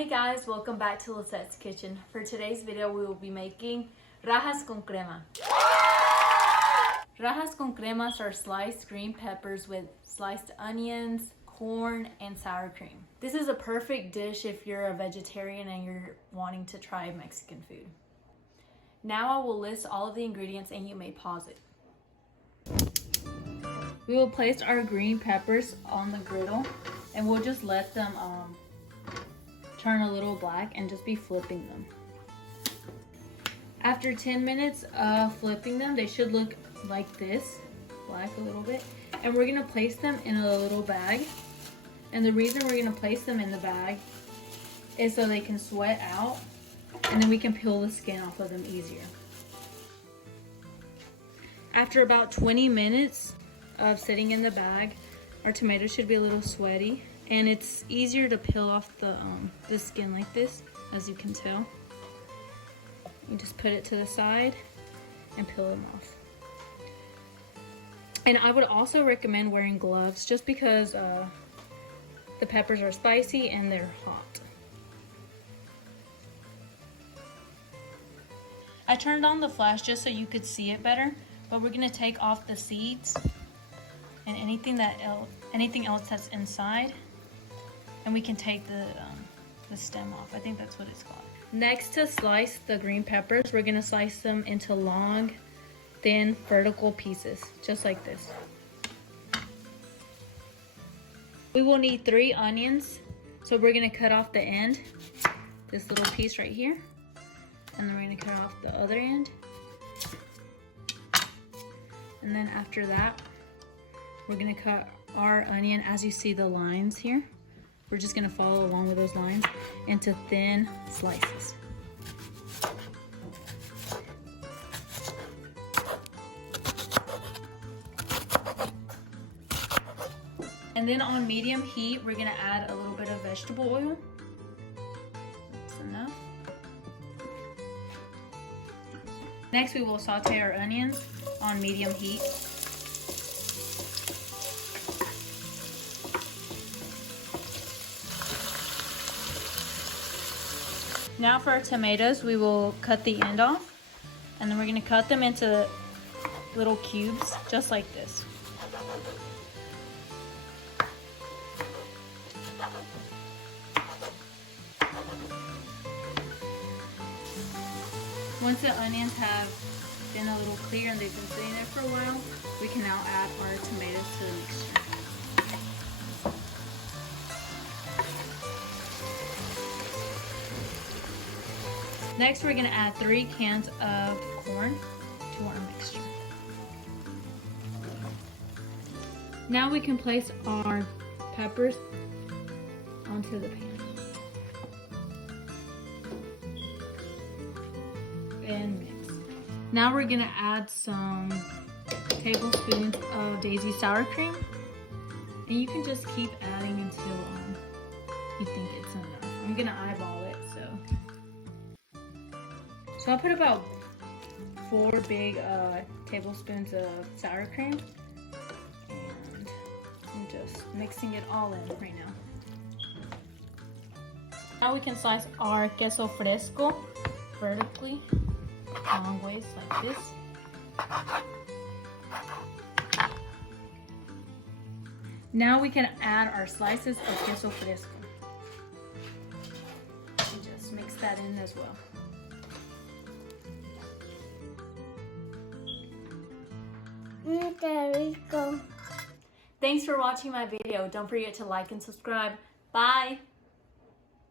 Hey guys, welcome back to Lisette's Kitchen. For today's video, we will be making rajas con crema. Rajas con cremas are sliced green peppers with sliced onions, corn, and sour cream. This is a perfect dish if you're a vegetarian and you're wanting to try Mexican food. Now I will list all of the ingredients and you may pause it. We will place our green peppers on the griddle and we'll just let them turn a little black and just be flipping them. After 10 minutes of flipping them, they should look like this, black a little bit. And we're gonna place them in a little bag. And the reason we're gonna place them in the bag is so they can sweat out and then we can peel the skin off of them easier. After about 20 minutes of sitting in the bag, our tomatoes should be a little sweaty. And it's easier to peel off the skin like this, as you can tell. You just put it to the side and peel them off. And I would also recommend wearing gloves just because the peppers are spicy and they're hot. I turned on the flash just so you could see it better, but we're gonna take off the seeds and anything else that's inside. And we can take the stem off. I think that's what it's called. Next, to slice the green peppers, we're gonna slice them into long, thin, vertical pieces, just like this. We will need 3 onions, so we're gonna cut off the end, this little piece right here, and then we're gonna cut off the other end. And then after that, we're gonna cut our onion as you see the lines here. We're just gonna follow along with those lines into thin slices. And then on medium heat, we're gonna add a little bit of vegetable oil. That's enough. Next, we will saute our onions on medium heat. Now for our tomatoes, we will cut the end off and then we're gonna cut them into little cubes, just like this. Once the onions have been a little clear and they've been sitting there for a while, we can now add our tomatoes to the mixture. Next, we're gonna add 3 cans of corn to our mixture. Now we can place our peppers onto the pan. And mix. Now we're gonna add some tablespoons of Daisy sour cream. And you can just keep adding until you think it's enough. I'm gonna eyeball it, so. So I'll put about 4 big tablespoons of sour cream, and I'm just mixing it all in right now. Now we can slice our queso fresco vertically, long ways like this. Now we can add our slices of queso fresco. And just mix that in as well. Thanks for watching my video. Don't forget to like and subscribe. Bye!